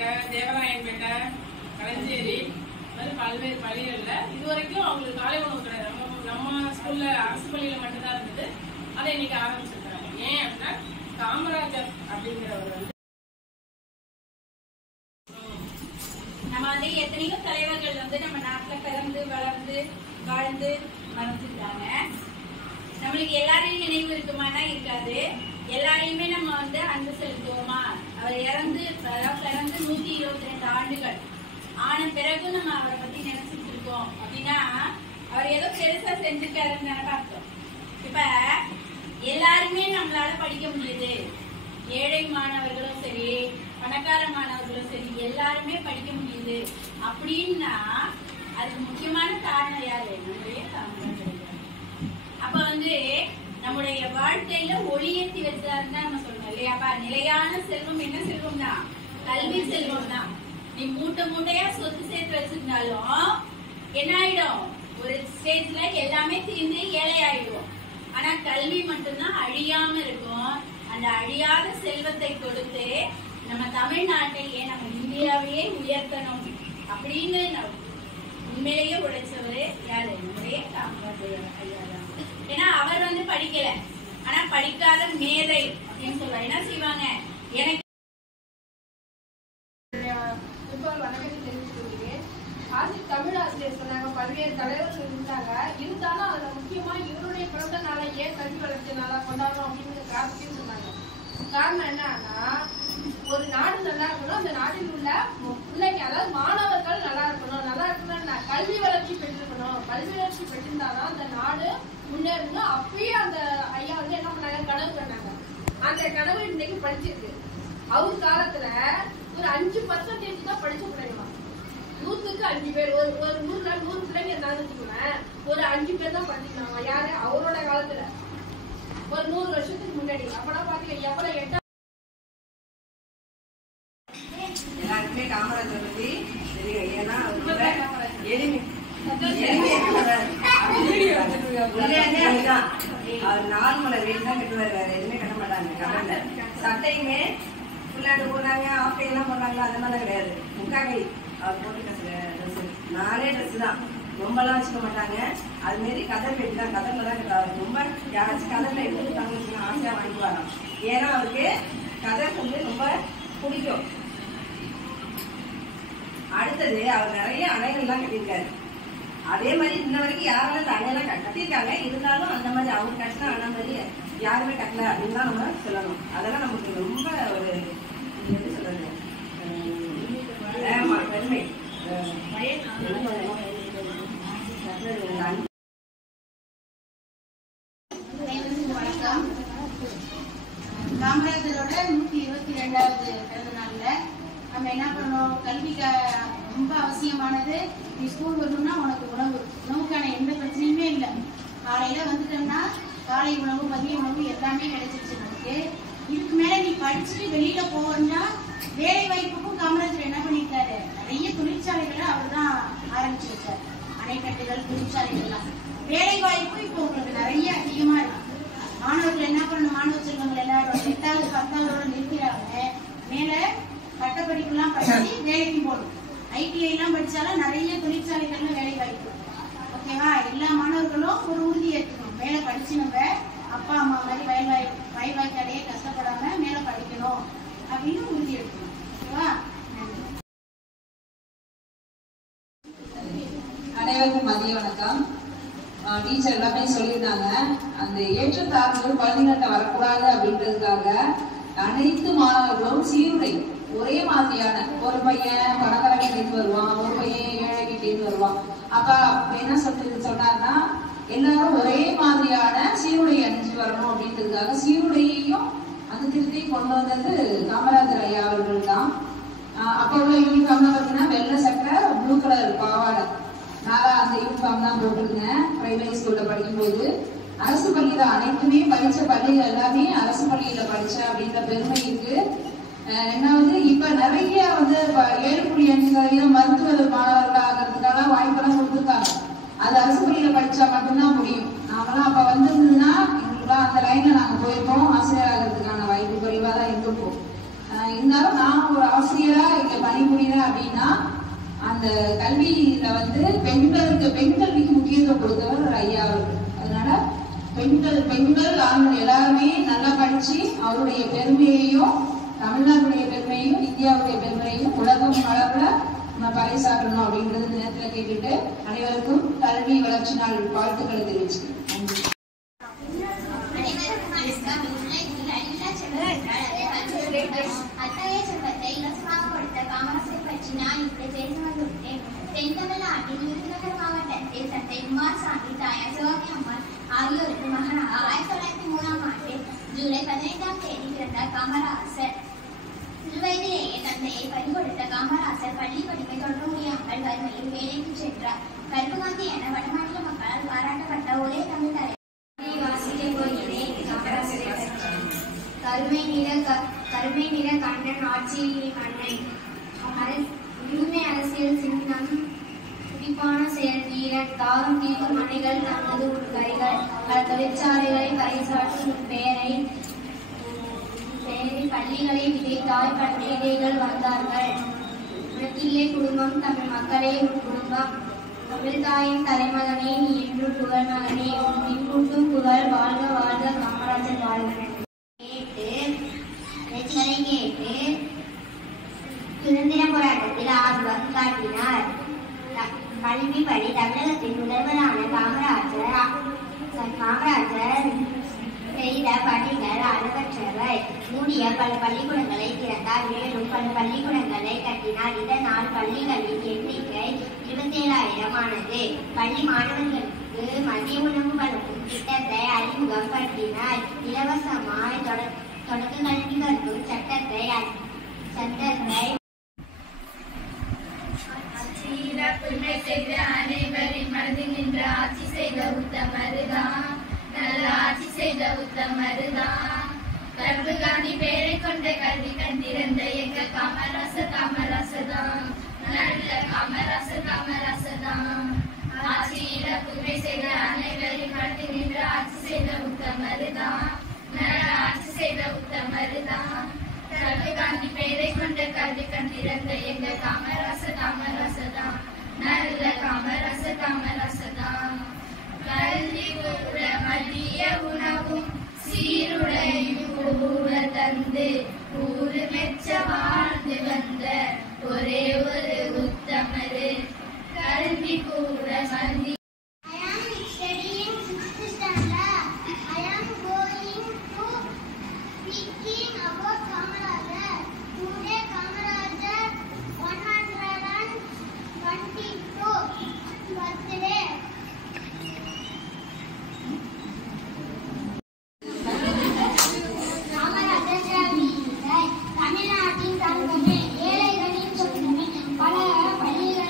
ராணிப்பேட்டை, தேவராயன்பேட்டை, களஞ்சேரி பல்வேறு பள்ளிகளில் இதுவரைக்கும் அவங்களுக்கு காலை உணவு கிடையாது. நம்ம ஸ்கூல்ல அரசு பள்ளியில மட்டும்தான் இருந்தது. அதை இன்னைக்கு ஆரம்பிச்சிருக்காங்க. ஏன் அப்படின்னா காமராஜர் அப்படிங்கிறவர் வந்து நம்ம வந்து எத்தனையோ தலைவர்கள் வந்து நம்ம நாட்டுல பிறந்து வளர்ந்து வாழ்ந்து மறந்துட்டாங்க. நம்மளுக்கு எல்லாரையும் நினைவு இருக்குமானா இருக்காது. எல்லாரையுமே நம்ம வந்து அன்பு செலுத்துவோமா? அவர் பிறந்து 122 ஆண்டுகள் ஆன பிறகு நம்ம அவரை பத்தி நினைச்சிட்டு இருக்கோம் அப்படின்னா அவர் ஏதோ பெருசா செஞ்சிருக்காருன்னு பார்த்தோம். இப்ப எல்லாருமே நம்மளால படிக்க முடியுது. ஏழை மாணவர்களும் சரி, பணக்கார மாணவர்களும் சரி, எல்லாருமே படிக்க முடியுது அப்படின்னா அதுக்கு முக்கியமான காரணம் யாரு? நம்முடைய காமராஜர். அப்ப வந்து நம்முடைய வாழ்க்கையில ஒளியேற்றி வச்சாருன்னு நம்ம சொல்லணும் இல்லையாப்பா? நிலையான செல்வம் என்ன செல்வம் தான்? கல்வி செல்வம் தான். நீ மூட்டை மூட்டையா சொத்து சேர்த்து வச்சிருந்தாலும் என்ன ஆயிடும்? ஒரு ஸ்டேஜ்ல எல்லாமே தீர்ந்து ஏழை ஆயிடுவோம். ஆனா கல்வி மட்டும்தான் அழியாம இருக்கும். அந்த அழியாத செல்வத்தை கொடுத்து நம்ம தமிழ்நாட்டையே நம்ம இந்தியாவையே உயர்த்தணும் அப்படின்னு உண்மையிலேயே உழைச்சவரு யாரு? நம்முடைய காமராஜர் ஐயா தான். ஏன்னா அவர் வந்து படிக்கல, ஆனா படிக்காத மேதை அப்படின்னு சொல்லுவாங்க. என்ன செய்வாங்க? எனக்கு தமிழ் ஆசிரியர் சொன்னாங்க, பல்வேறு தலைவர்கள் இருந்தாங்க. இருந்தாலும் அதுல முக்கியமா இவருடைய பிறந்த நாளை ஏன் கல்வி வளர்ச்சி நாளா கொண்டாடுறோம் அப்படின்னு காரணத்தையும் சொன்னாங்க. காரணம் என்னன்னா, ஒரு நாடு நல்லா இருக்கணும், அந்த நாட்டில் உள்ள பிள்ளைங்க அதாவது மாணவர்கள் நல்லா இருக்கணும். நல்லா இருக்கணும்னா கல்வி வளர்ச்சி பெற்றிருக்கணும். கல்வி வளர்ச்சி பெற்றிருந்தாதான் அந்த நாடு முன்னேறணும். அப்பயே அந்த ஐயா வந்து என்ன பண்ணாங்க? கனவு பண்ணாங்க. அந்த கனவு இன்னைக்கு படிச்சிருக்கு. அவர் காலத்துல ஒரு 5% தான் படிச்ச பிள்ளைங்க, 100க்கு 5 பேர். ஒரு 100 பிள்ளைங்க இருந்தாங்கன்னு வச்சுக்கோங்களேன், ஒரு 5 பேர் தான் படிச்சிருக்காங்க. யாரு? அவரோட காலத்துல, ஒரு 100 வருஷத்துக்கு முன்னாடி. அப்பெல்லாம் பாத்தீங்க எவ்வளவு எல்லாருக்குமே காமராஜர் பத்தி தெரியும். ஏன்னா அவர் நார்மலை வீடு தான் கட்டுவார், வேற எதுவுமே கட்ட மாட்டாங்க. சட்டையுமே புல்லாண்டு போடுறாங்க, ஆஃப்டைலாம் போடுறாங்க, அந்த மாதிரிலாம் கிடையாது. முக்காக்கை அவர் போட்டு 4 ட்ரெஸ் தான், ரொம்பலாம் வச்சுக்க மாட்டாங்க. அது மாரி கதர் பெட்டி தான், கதர்ல தான் கட்டுவாரு. ரொம்ப யாராச்சும் கதர்ல எடுத்து கொடுத்தாங்கன்னு ஆசையா வாங்கிக்குவாராம். ஏன்னா அவருக்கு கதர் வந்து ரொம்ப பிடிக்கும். அடுத்தது அவர் நிறைய அணைகள்லாம் கட்டியிருக்காரு. அதே மாதிரி இன்ன வரைக்கும் யாரெல்லாம் இந்த அணையெல்லாம் கட்டியிருக்காங்க, இருந்தாலும் அந்த மாதிரி அவர் கட்டின அணை மாதிரி யாருமே கட்டல அப்படின்னு தான் நம்ம சொல்லணும். அதெல்லாம் நமக்கு ரொம்ப ஒரு எப்படி சொல்றது, பெருமை. வணக்கம். காமராஜரோட 122வது பிறந்த நாள்ல நம்ம என்ன பண்ணணும்? கல்விக்கு ரொம்ப அவசியமானது. நீ ஸ்கூல் வரணும்னா உனக்கு உணவுக்கான எந்த பிரச்சனையுமே இல்லை. காலையில வந்துட்டோம்னா காலை உணவு, மதிய உணவு எல்லாமே கிடைச்சிருச்சு நமக்கு. இதுக்கு மேல நீ படிச்சுட்டு வெளியில போகணும்னா வேலை வாய்ப்புக்கும் காமராஜர் என்ன பண்ணிருக்காரு? நிறைய தொழிற்சாலைகளை அவர் தான் ஆரம்பிச்சு வச்சார். அணைக்கட்டுகள், தொழிற்சாலைகள்லாம். வேலை வாய்ப்பு இப்போ உங்களுக்கு நிறைய அதிகமா இருக்கு. மாணவர்கள் என்ன பண்ணணும்? மாணவ செல்வங்கள் எல்லாரும் 8வது 10வதோட நிறுத்திடாம மேல பட்டப்படிப்புலாம் படிச்சு வேலைக்கு போகணும். ITI எல்லாம் படிச்சாலும் நிறைய தொழிற்சாலைகள்ல வேலை வாய்ப்பு. ஓகேவா? எல்லா மாணவர்களும் ஒரு உறுதி எடுத்துக்கணும். மேல படிச்சு நம்ம அப்பா அம்மா மாதிரி வயல்வாய்க்காடையே கஷ்டப்படாம மேல படிக்கணும் அப்படின்னு உறுதி எடுக்கணும். ஓகேவா? அனைவருக்கும் மதிய வணக்கம். டீச்சர் எல்லாமே சொல்லியிருந்தாங்க, அந்த ஏற்றத்தாழ்வுகள் குழந்தைங்கள்ட்ட வரக்கூடாது அப்படின்றதுக்காக அனைத்து மாணவர்களும் சீருடை ஒரே மாதிரியான, ஒரு பையன் பணக்கார வீட்டுக்கு வருவான், ஒரு பையன் ஏழை வீட்டுக்கு வருவான். அப்ப என்ன சொன்னாருன்னா, எல்லாரும் ஒரே மாதிரியான சீருடை அணிஞ்சு வரணும் அப்படின்றதுக்காக சீருடையையும் அந்த திருத்தையும் கொண்டு வந்தது காமராஜர் ஐயா அவர்கள் தான். அப்ப உள்ள யூனிஃபார்ம்ல பார்த்தீங்கன்னா வெள்ளை சட்டை, ப்ளூ கலர் பாவாடை. நான் அந்த யூனிஃபார்ம் தான் போட்டிருந்தேன் பிரைமரி ஸ்கூல்ல படிக்கும்போது. அரசு பள்ளியில அனைத்துமே படிச்ச பள்ளிகள் எல்லாமே அரசு பள்ளியில படிச்சேன் அப்படின்ற பெருமை இருக்கு. என்ன வந்து இப்ப நிறைய வந்து 7.5% மருத்துவ மாணவர்கள் ஆகிறதுக்காக வாய்ப்பெல்லாம் கொடுத்துருக்காங்க. அது அரசு பள்ளியில படிச்சா மட்டும்தான் முடியும். நாமெல்லாம் அப்ப வந்திருந்ததுன்னா எங்களுக்குலாம் அந்த லைன்ல நாங்க போயிருப்போம். ஆசிரியர் ஆகிறதுக்கான வாய்ப்பு குறைவா தான் இருந்திருப்போம். இருந்தாலும் நான் ஒரு ஆசிரியரா இங்க பணிபுரிகிறேன் அப்படின்னா அந்த கல்வியில வந்து பெண் கல்விக்கு முக்கியத்துவம் கொடுத்தவர் ஒரு ஐயா அவர்கள். அதனால பெண்கள் ஆண்கள் எல்லாருமே நல்லா படிச்சு அவருடைய பெருமையையும் தமிழ்நாட்டுடைய பெருமையையும் இந்தியாவுடைய பெருமையையும் உலகம் அளவுல நம்ம பறைசாற்றணும் அப்படின்றது இந்த நேரத்துல கேட்டுட்டு அனைவருக்கும் கல்வி வளர்ச்சி நாள் வாழ்த்துக்களை தெரிவிச்சுக்கிறேன். அத்தகைய செல்வத்தை இலவசமாக கொடுத்த காமராசரை பற்றி நான் இப்படி பேச வந்துள்ளேன். தென்தமிழ்நாட்டில் விருதுநகர் மாவட்டத்தில் தந்தை குமாரசாமி, தாயார் சிவகாமி அம்மாள் ஆகியோருக்கு மகனாக 1903ஆம் ஆண்டு ஜூலை 15ஆம் தேதி பிறந்தார் காமராசர். சிறுவயதிலேயே தந்தையை பறிகொடுத்த காமராசர் பள்ளி படிப்பை தொடர முடியாமல் வறுமையில் வேலைக்கு சென்றார். கருப்புகாந்தி என வடமாநில மக்களால் பாராட்டப்பட்ட ஒரே தமிழ் தலைவர். வாசிக்க போகிறேன் காமராசரை பற்றி. கருமை நிற கண்ணன், ஆட்சியில் கண்ணன், உண்மை அரசியல் சின்னம், துடிப்பான செயல் வீரன், தாகம் தீர்க்கும் மணிகள் தனது கைகள், பல தொழிற்சாலைகளை பறைசாற்றும் பெயரை பள்ளிகளை விதைத்தாய், பண்டிகைகள் வந்தார்கள். உனக்கில்லை குடும்பம், தமிழ் மக்களே உன் குடும்பம், தமிழ் தாயின் தலைமகனே நீ என்று புகழ் மகனே, உன் பின்பூட்டும் புகழ் வாழ்க வாழ்க காமராஜர் வாழ்க. கேட்டு சுதந்திர போராட்டத்தில் ஆர்வம் காட்டினார். கல்வி படி தமிழகத்தின் முதல்வரான காமராஜர் செய்த பணிகள் அளவற்றவை. மூடிய பல பள்ளிக்கூடங்களை திறந்தார். மேலும் பல பள்ளிக்கூடங்களை கட்டினார். இதனால் பள்ளிகளின் எண்ணிக்கை 27,000 ஆனது. பள்ளி மாணவர்களுக்கு மதிய உணவு வழங்கும் திட்டத்தை அறிமுகம் படுத்தினார். இலவசமாய் தொடக்க கல்வி கற்கும் சட்டத்தை செய்த அனைவரின் மனதில் நின்று ஆட்சி செய்த உத்தமருதான், நல்ல ஆட்சி செய்த உத்தமருதான். கருப்புகாந்தி பேரை கொண்ட கல்வி கண்டிருந்த எங்க காமராசதான், நல்ல காமராசதான். ஆட்சியில புதுமை செய்த அனைவரின் மனதில் நின்று ஆட்சி செய்த உத்தமருதான், நல்ல ஆட்சி செய்த உத்தமருதான். கருப்புகாந்தி பேரை கொண்ட கல்வி கண்டிருந்த எங்க காமராசதான், நல்ல காமராசதான். கல்வி கூட மதிய உணவும் சீருடையும் கூட தந்து ஊரு மெச்ச வாழ்ந்து வந்த ஒரே ஒரு உத்தமரு. கல்வி கூட மதிய தமிழ்நாட்டின் தலைவர்கள் ஏழைகளின் சொந்தமே பல பள்ளிகளை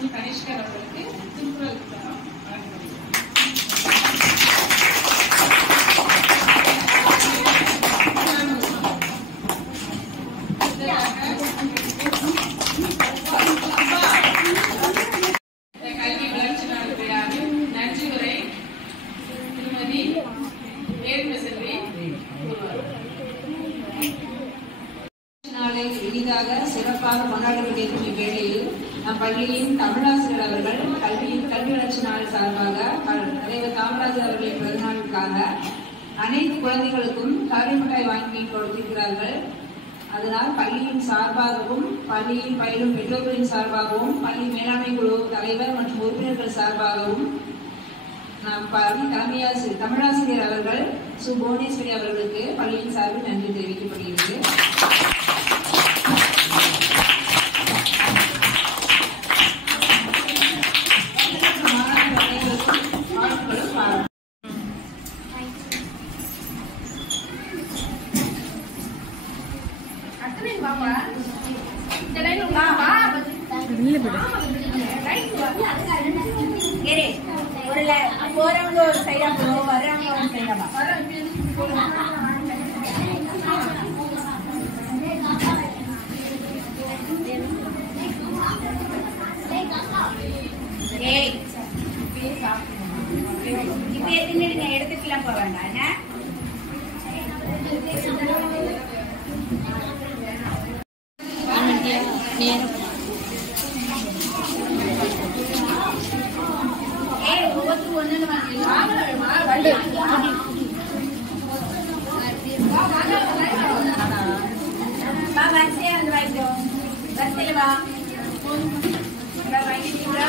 கவுன்சில் கணேஷ்கர் அவர்களுக்கு திருக்குறள் புத்தகம் கல்வி வளர்ச்சி நாள் விழாவில் நன்றி உரை திருமதி வேலுமசெல்வி நாளை இனிதாக சிறப்பாக கொண்டாடப்பட்டிருக்கும் இவ்வேளையில் நம் பள்ளியின் தமிழாசிரியர் அவர்கள் கல்வி வளர்ச்சி நாள் சார்பாக தலைவர் காமராஜர் அவர்களின் பிறந்தநாளுக்காக அனைத்து குழந்தைகளுக்கும் கல்வி மிட்டாய் வாங்கி கொடுத்திருக்கிறார்கள். அதனால் பள்ளியின் சார்பாகவும் பள்ளியில் பயிலும் பெற்றோர்களின் சார்பாகவும் பள்ளி மேலாண்மை குழு தலைவர் மற்றும் உறுப்பினர்கள் சார்பாகவும் நம் பள்ளி தமிழாசிரியர் அவர்கள் சு புவனேஸ்வரி அவர்களுக்கு பள்ளியின் சார்பில் நன்றி தெரிவிக்கப்படுகிறது. போறவங்க ஒரு சைடா போவோம், வர்றவங்க ஒரு சைடா. இப்ப எத்தனை எடுத்துக்கலாம் போக வேண்டாம் என்ன வரிசையா வந்து வாங்கிக்கோ. வரிசையில வா. வாங்கிட்டீங்களா?